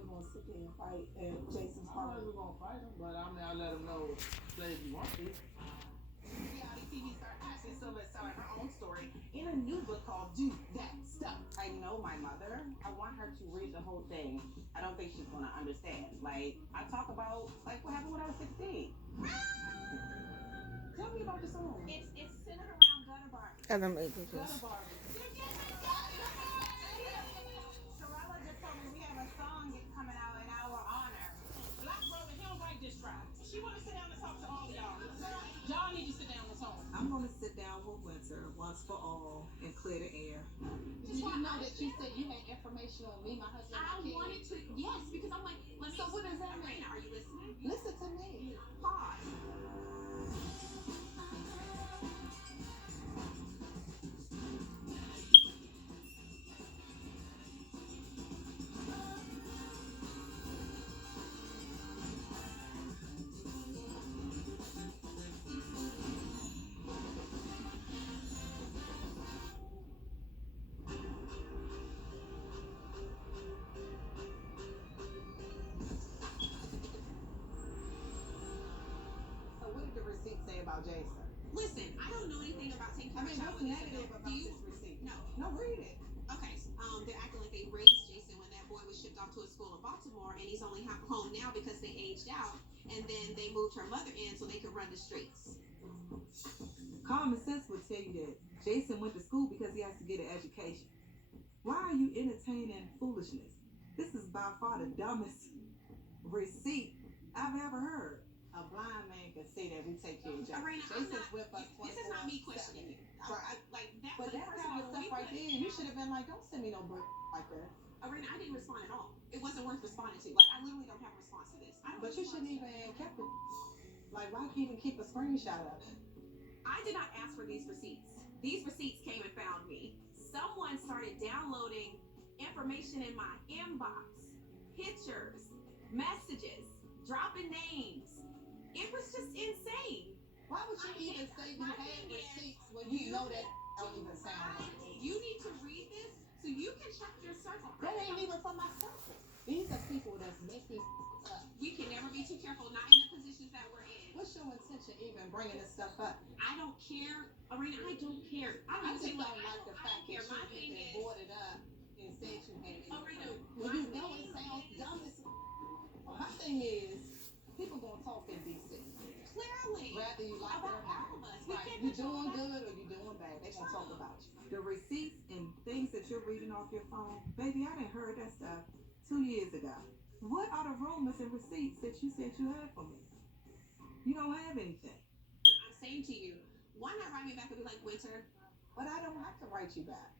really gonna sit there and fight at Jason's I'm not party. even gonna fight him, but I mean, I let him know, play if you want to. Reality TV star Ashley Silva is telling her own story in a new book called Do That Stuff. I know my mother. I want her to read the whole thing. I don't think she's gonna understand. Like, I talk about like what happened when I was 16. Tell me about the song. It's centered around gutter Barbie. Gutter Barbie. Sorella just told me we have a song coming out in our honor. Black brother, he don't like this tribe. She want to sit down and talk to all y'all. Y'all need to sit down and talk. I'm going to sit down with Winter once for all and clear the air. Did you know that you said you had information on me, my husband? I wanted to, yes, because I'm like, let me. So what does that mean? Raina, are you listening? Listen to me. Pause. So what did the receipt say about Jason? Listen, I don't know anything about taking I care of mean, a child what's with this. negative Do about you? this receipt? No. No, read it. Okay. They're acting like they raised Jason when that boy was shipped off to a school in Baltimore, and he's only home now because they aged out, and then they moved her mother in so they could run the streets. Common sense would tell you that Jason went to school because he has to get an education. Why are you entertaining foolishness? This is by far the dumbest receipt I've ever heard. A blind man can say that we take care of Jason. Arena, Jason's with us. This is not me questioning you. Like that's But the that person kind of stuff right there, you should have been like, don't send me no book like that. Arena, I didn't respond at all. It wasn't worth responding to. Like, I literally don't have a response to this. I don't But you respond shouldn't to even kept it. Like, why even keep a screenshot of it? I did not ask for these receipts. These receipts came and found me. Someone started downloading information in my inbox, pictures, messages, dropping names. It was just insane. Why would you even say you had receipts when you know that don't even sound right? You need to read this so you can check your circle. That ain't even from my circle. These are people that's making up. We can never be too careful, not in the positions that we're in. What's your intention even bringing this stuff up? I don't care. Arena, I don't care. I I don't just even don't like the fact that My you thing even is, brought it up and said you had it. Arena, When you know it sounds dumb as my thing is, people gonna talk in DC. clearly, Whether you like it about or not. all of us. Right. You doing good or you doing bad, they gonna talk about you. The receipts and things that you're reading off your phone, baby, I didn't heard that stuff 2 years ago. What are the rumors and receipts that you said you had for me? You don't have anything. I'm saying to you, why not write me back and be like, Winter? But I don't have to write you back.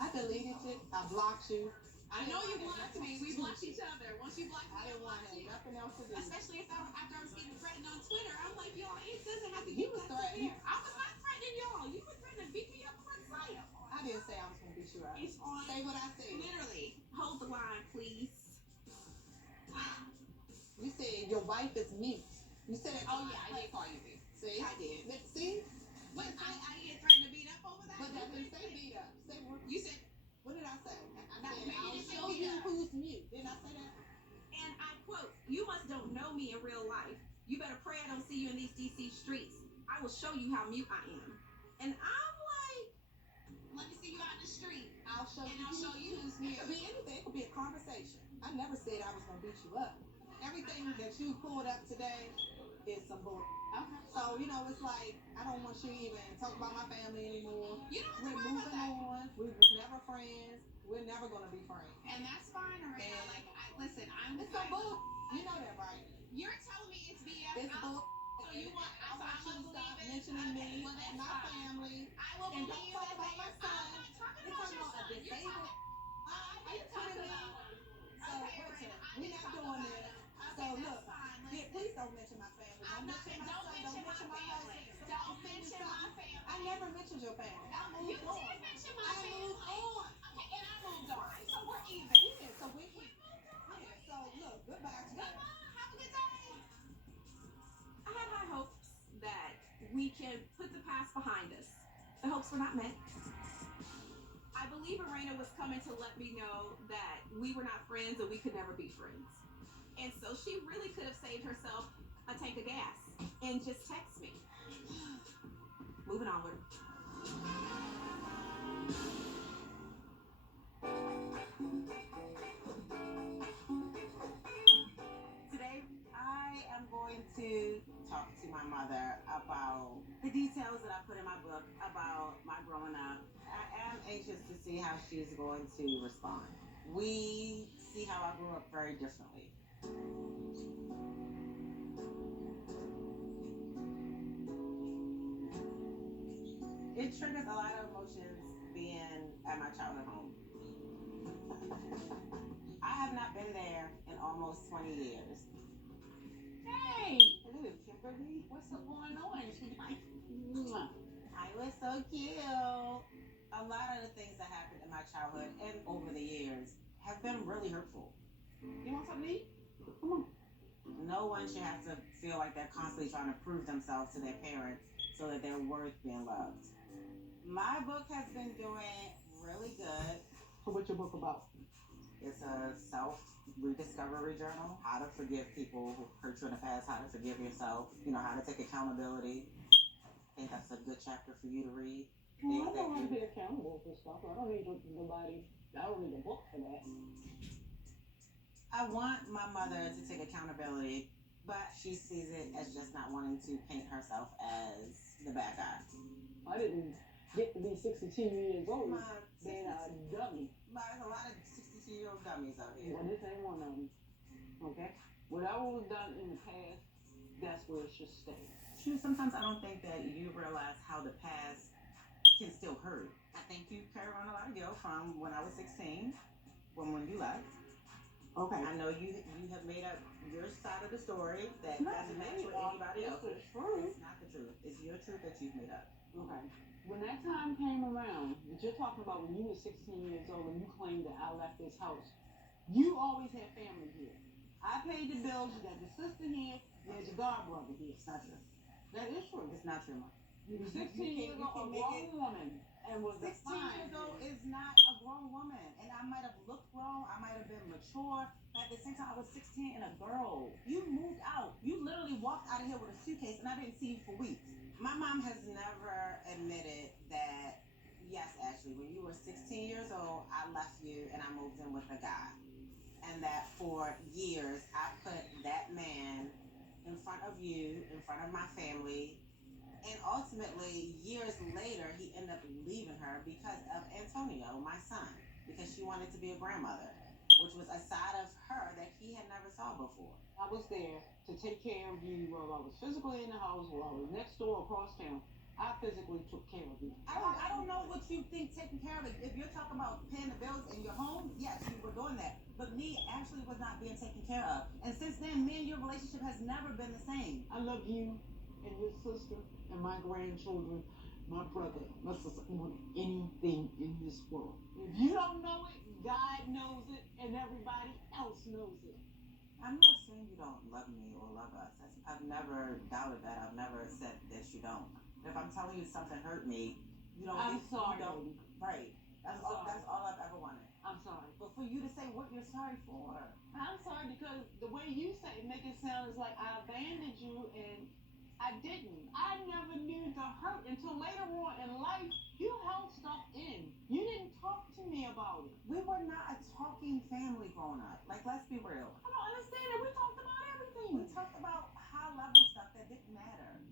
I deleted it. I blocked you. I know you blocked me. We blocked each other. Once you blocked me, I didn't want to have you. nothing else to do. Especially after I was getting threatened on Twitter. I'm like, y'all, it doesn't have to You get was that threatening. severe. I was not threatening y'all. You were threatening to beat me up on site. I didn't say I was going to beat you up. It's on. Say what I said. Literally. Hold the line, please. You said your wife is mute. You said it. Oh, yeah, I did call you mute. See? I did. See? But I didn't threaten to beat up over that. But that didn't say beat up. Say what? You said, What did I say? I Now, said maybe I'll you didn't show say you beat up. who's mute. Didn't I say that? and I quote, you must don't know me in real life. You better pray I don't see you in these DC streets. I will show you how mute I am. And I'm like, let me see you out in the street. I'll show And you. I'll show you who's It mute. could be anything. It could be a conversation. I never said I was going to beat you up. Everything that you pulled up today is some bull. Okay. So, it's like, I don't want you to even talk about my family anymore. You don't have to We're worry moving about that. on. We was never friends. We're never going to be friends. And that's fine, Arena. And- Like, listen, I'm. It's some bull. You know that, right? You're telling me it's BS. It's bull. So you want? I want you to stop believe it. mentioning me Well, that's and my fine. family. I will And believe don't talk that about my they- son. I'm not talking You're about talking your about a son. You're disabled. talking. Are you talking kidding me? about. So, Okay, listen, Arena, I we're didn't not talk doing about this. it. So, Okay, look, that's fine. yeah, Listen. please don't mention my family. I'm not. Don't mention my Don't son. mention Don't my mention my family. husband. Don't mention my family. I never mentioned your family. I You moved on. did mention my I family. moved on. Okay, and I moved on. So we're even. Yeah, so we can. Yeah, so look, goodbye. Goodbye. Have a good day. I had high hopes that we can put the past behind us. The hopes were not met. I believe Arena was coming to let me know that we were not friends and we could never be friends. And so she really could have saved herself a tank of gas and just text me. Moving onward. Today, I am going to talk to my mother about the details that I put in my book about my growing up. I am anxious to see how she's going to respond. We see how I grew up very differently. It triggers a lot of emotions being at my childhood home. I have not been there in almost 20 years. Hey, hello, Kimberly. What's up going on? I was so cute. A lot of the things that happened in my childhood and over the years have been really hurtful. You want something to eat? Come on. No one should have to feel like they're constantly trying to prove themselves to their parents so that they're worth being loved. My book has been doing really good. So what's your book about? It's a self-rediscovery journal. How to forgive people who hurt you in the past, how to forgive yourself, how to take accountability. I think that's a good chapter for you to read. Well, I don't want to be accountable for stuff. I don't need nobody. I don't need a book for that. I want my mother to take accountability, but she sees it as just not wanting to paint herself as the bad guy. I didn't get to be 62 years old being a dummy. There's a lot of 62-year-old dummies out here. Well, this ain't one of them. Okay? Whatever was done in the past, that's where it should stay. True, sometimes I don't think that you realize how the past can still hurt. I think you carry around a lot of guilt from when I was 16, when you left. Okay. I know you have made up your side of the story that doesn't match with anybody else. It's the truth. It's not the truth. It's your truth that you've made up. Okay. When that time came around, that you're talking about when you were 16 years old and you claimed that I left this house, you always had family here. I paid the bills, you got your sister here, there's your godbrother here. It's not true. That is true. It's not true, Mom. You were 16 years old, a grown woman, and was 16 defined. years old is not a grown woman. And I might have looked grown, I might have been mature, but at the same time, I was 16 and a girl. You moved out. You literally walked out of here with a suitcase, and I didn't see you for weeks. My mom has never admitted that, yes, Ashley, when you were 16 years old, I left you and I moved in with a guy. And that for years, I put that man in front of you, in front of my family. And ultimately, years later, he ended up leaving her because of Antonio, my son, because she wanted to be a grandmother, which was a side of her that he had never saw before. I was there to take care of you while I was physically in the house, while I was next door across town. I physically took care of you. I don't know what you think taking care of it. If you're talking about paying the bills in your home, yes, you were doing that. But me actually was not being taken care of. And since then, me and your relationship has never been the same. I love you and your sister and my grandchildren, my brother, my sister, more than anything in this world. If you don't know it, God knows it, and everybody else knows it. I'm not saying you don't love me or love us. I've never doubted that. I've never said that you don't. But if I'm telling you something hurt me, you don't. I'm sorry. You don't, right. That's all I've ever wanted. I'm sorry. But for you to say what you're sorry for. I'm sorry because the way you say it make it sound as like I abandoned you, and I didn't. I never knew the hurt until later on in life. You held stuff in. You didn't talk to me about it. We were not a talking family growing up. Like, let's be real. I don't understand it. We talked about everything. We talked about high-level stuff that didn't matter.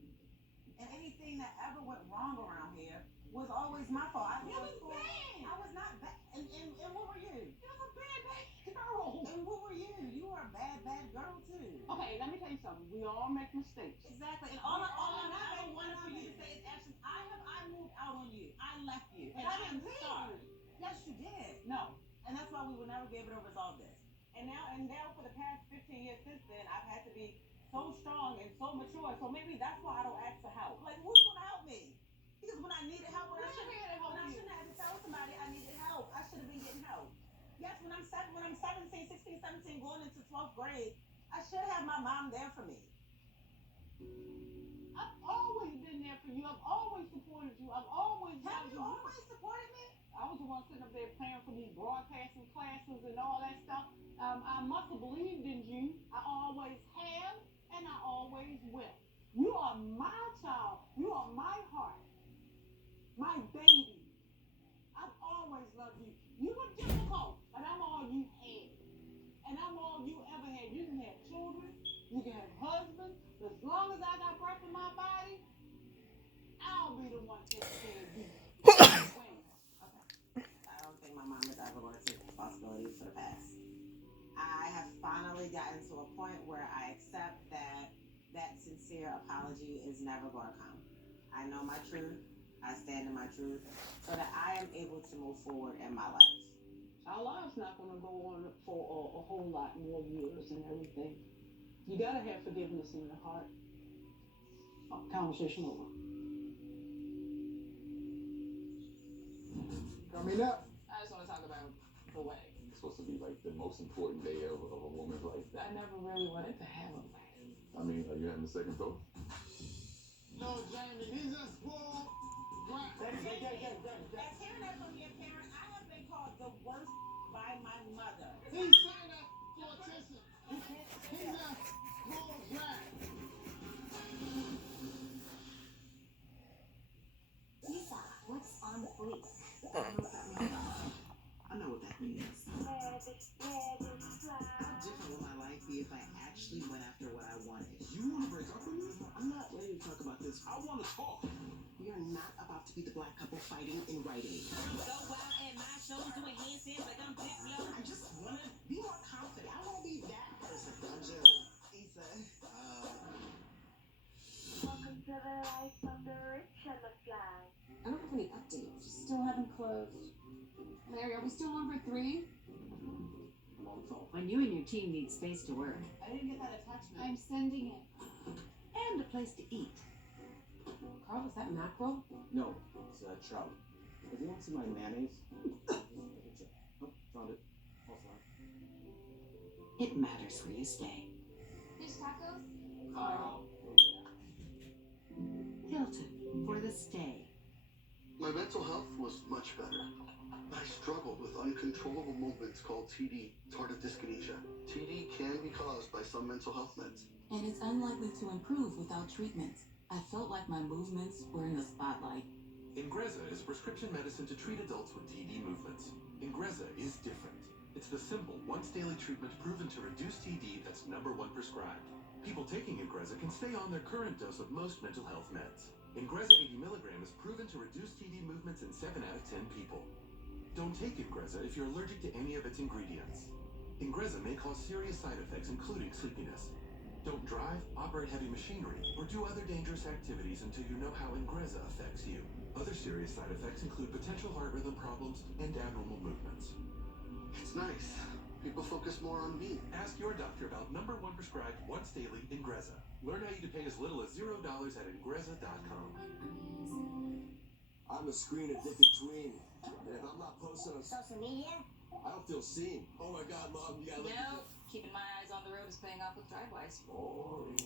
And anything that ever went wrong around here was always my fault. You was bad. I was not bad. And what were you? You was a bad girl. And what were you? You were a bad girl, too. Okay, let me tell you something. We all make mistakes. Exactly. And all I ever wanted for you to say is, Ashley, I moved out on you. I left you. And I I am didn't sorry. leave. Yes, you did. No. And that's why we will never be able to resolve this. And now for the past 15 years since then, I've had to be so strong and so mature. So maybe that's why I don't ask for help. Like, who's going to help me? Because when I needed help, when I shouldn't have to tell somebody I needed help, I should have been getting help. Yes, when I'm 17, 16, 17, going into 12th grade, I should have my mom there for me. I've always been there for you. I've always supported you. I've always Have loved you always supported me? I was the one sitting up there paying for these broadcasting classes and all that stuff. I must have believed in you. I always have, and I always will. You are my child. You are my heart, my baby. I've always loved you. You were difficult, but I'm all you had. And I'm all you ever had. You can have children. You can have husbands. As long as I got breath in my body, I'll be the one taking care of you. Okay. I don't think my mom is ever going to take responsibility for the past. I have finally gotten to a point where I accept that sincere apology is never going to come. I know my truth. I stand in my truth so that I am able to move forward in my life. Our lives not going to go on for a whole lot more years and everything. You got to have forgiveness in your heart. Conversation over. Coming up. I just want to talk about the wedding. It's supposed to be like the most important day of a woman's life. I never really wanted to have a wedding. I mean, are you having a second thought? No, Jamie, these are spoiled brats. As hearing that from your parent, I have been called the worst by my mother. He's saying that for attention. He's a spoiled brat. Lisa, what's on the plate? I know what that means. How different would my life be if I actually went after what I wanted? You want to break up with me? I'm not ready to talk about this. I want to talk. We are not about to be the black couple fighting and writing. Go out at my shows doing handstands like I'm Big Blow. I just want to be more confident. I want to be that person. I'm Jill. Issa. Welcome to the life of the rich and the fly. I don't have any updates. Still haven't closed. Larry, are we still on for 3? When you and your team need space to work. I didn't get that attachment. I'm sending it. And a place to eat. Carl, is that mackerel? No, it's trout. If you want to see my mayonnaise, oh, found it. Also. It matters where you stay. Fish tacos? Carl. Oh, yeah. Hilton, for the stay. My mental health was much better. I struggled with uncontrollable movements called TD, tardive dyskinesia. TD can be caused by some mental health meds. And it's unlikely to improve without treatment. I felt like my movements were in the spotlight. Ingrezza is a prescription medicine to treat adults with TD movements. Ingrezza is different. It's the simple, once-daily treatment proven to reduce TD that's #1 prescribed. People taking Ingrezza can stay on their current dose of most mental health meds. Ingrezza 80 mg is proven to reduce TD movements in 7 out of 10 people. Don't take Ingrezza if you're allergic to any of its ingredients. Ingrezza may cause serious side effects, including sleepiness. Don't drive, operate heavy machinery, or do other dangerous activities until you know how Ingrezza affects you. Other serious side effects include potential heart rhythm problems and abnormal movements. It's nice. People focus more on me. Ask your doctor about #1 prescribed once daily Ingrezza. Learn how you can pay as little as $0 at Ingrezza.com. I'm a screen-addicted tween, and if I'm not posting on Social media? I don't feel seen. Oh my God, Mom, you gotta look at No, keeping my eyes on the road is paying off with driveways. boring.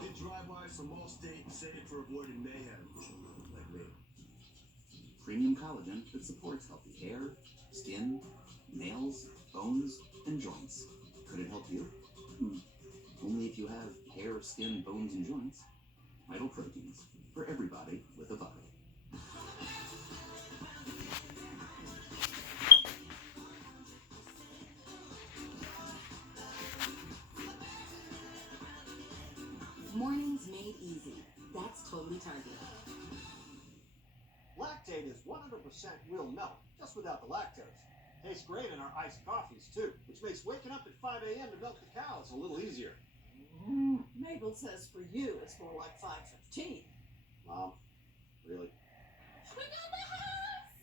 Get drive-bys from Allstate and save for avoiding mayhem, like me. Premium collagen that supports healthy hair, skin, nails, bones, and joints. Could it help you? Only if you have hair, skin, bones, and joints. Vital proteins for everybody with a body. Mornings made easy. That's totally Target. Lactate is 100% real milk, just without the lactose. Tastes great in our iced coffees, too, which makes waking up at 5 a.m. to milk the cows a little easier. Mabel says for you it's more like 5:15. Mom, really? We got the house!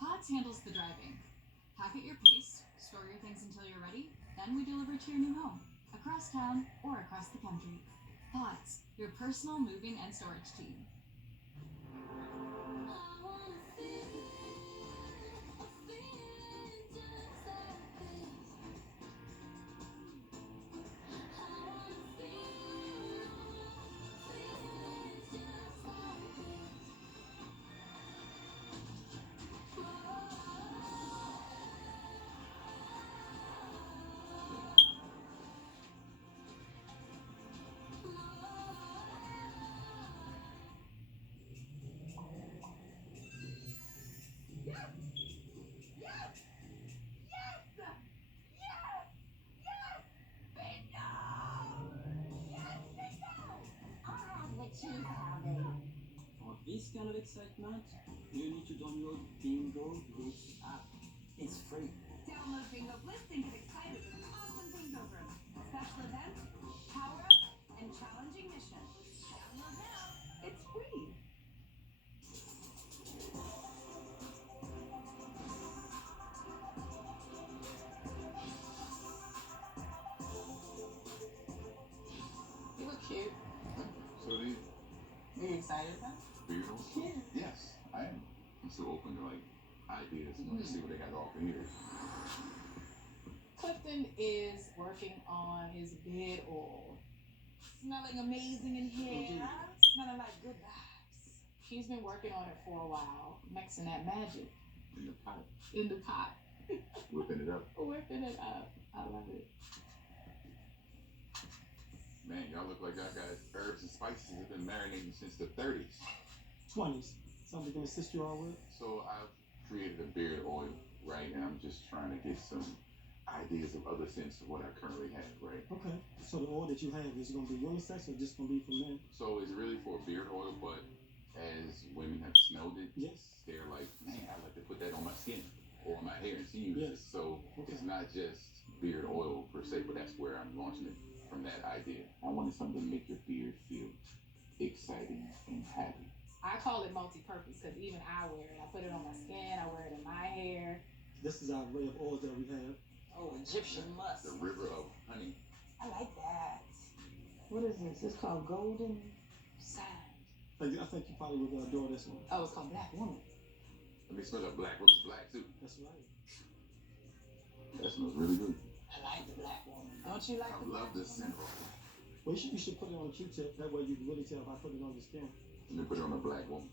Pods handles the driving. Pack at your pace, store your things until you're ready, then we deliver to your new home. Across town or across the country. Pods, your personal moving and storage team. this kind of excitement, you need to download Bingo Bliss app. It's free. Download Bingo Bliss and get excited with awesome bingo rooms, special events, power-ups, and challenging missions. Download now. It's free. You look cute. So do you? Are you excited about it? Beards? Yeah. Yes, I am. I'm still open to like ideas and see what they got to offer here. Clifton is working on his beard oil. Smelling amazing in here. Smelling like good vibes. He's been working on it for a while, mixing that magic. In the pot. In the pot. Whipping it up. Whipping it up. I love it. Man, y'all look like y'all got herbs and spices that have been marinating since the 30s. 20s. Something to assist you all with? So I've created a beard oil, right? And I'm just trying to get some ideas of other scents of what I currently have, right? Okay. So the oil that you have, is it going to be unisex or just going to be for men? So it's really for beard oil, but as women have smelled it, yes, they're like, man, I like to put that on my skin or on my hair, and she uses it. So it's not just beard oil per se, but that's where I'm launching it from that idea. I wanted something to make your beard feel exciting and happy. I call it multi-purpose because even I wear it. I put it on my skin. I wear it in my hair. This is our array of oils that we have. Oh, Egyptian musk. The river of honey. I like that. What is this? It's called Golden Sand. I think you probably would adore this one. Oh, it's called Black Woman. Let me smell that black. What's black too? That's right. That smells really good. I like the Black Woman. Don't you like I the love Black the scent. Woman? Well, you should put it on a Q-tip. That way you can really tell if I put it on your skin. Let me put it on a black woman.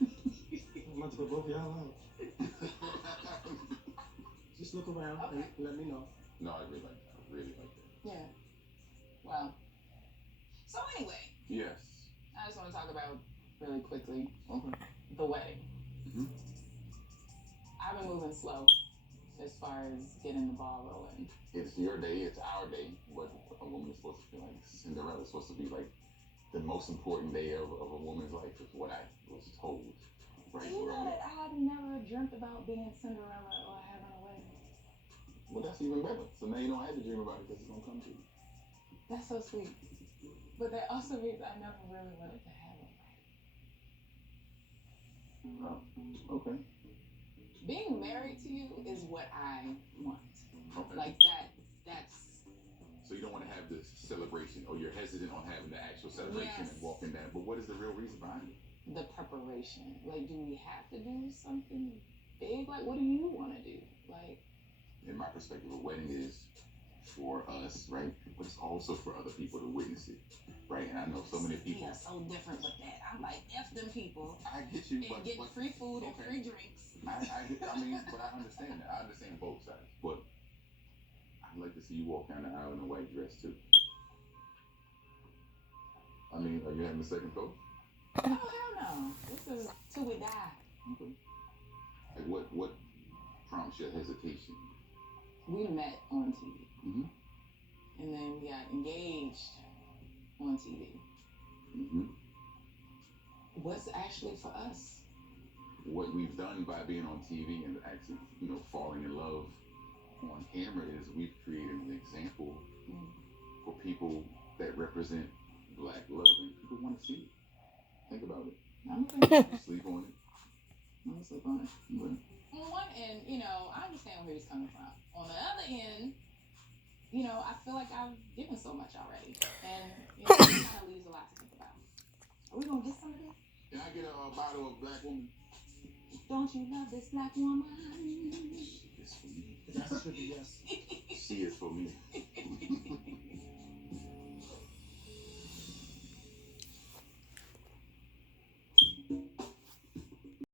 I'm about to put both of y'all out. Just look around and let me know. No, I really like that. I really like that. Yeah. Well. So anyway. Yes. I just want to talk about really quickly the wedding. Mm-hmm. I've been moving slow as far as getting the ball rolling. It's your day. It's our day. What a woman is supposed to feel like. Cinderella is supposed to be like the most important day of a woman's life is what I was told. Right? You know that I've never dreamt about being Cinderella or having a wedding. Well, that's even better. So now you don't have to dream about it because it's going to come to you. That's so sweet. But that also means I never really wanted to have a wedding. Oh, okay. Being married to you is what I want. Okay. Like that's... So you don't want to have this celebration, or you're hesitant on having the actual celebration and walking down. But what is the real reason behind it? The preparation. Like, do we have to do something big? Like, what do you want to do? Like, in my perspective, a wedding is for us, right? But it's also for other people to witness it, right? And I know so many people. are so different with that. I'm like, F them people. I get you, and get free food and free drinks. I mean, but I understand that. I understand both sides. But I'd like to see you walk down the aisle in a white dress too. I mean, are you having a second thought? Oh, hell no. This is till we die. Okay. Like what prompts your hesitation? We met on TV. Mm-hmm. And then we got engaged on TV. Mm-hmm. What's actually for us? What we've done by being on TV and actually, falling in love on camera is we've created an example for people that represent Black love, and people want to see it. Think about it. I'm gonna sleep on it. I'm gonna sleep on it. Okay. On one end, I understand where he's coming from. On the other end, I feel like I've given so much already, and it kind of leaves a lot to think about. Are we gonna get some of this? Can I get a bottle of Black Woman? Don't you love this Black woman? She is for me. That's a yes. She is for me.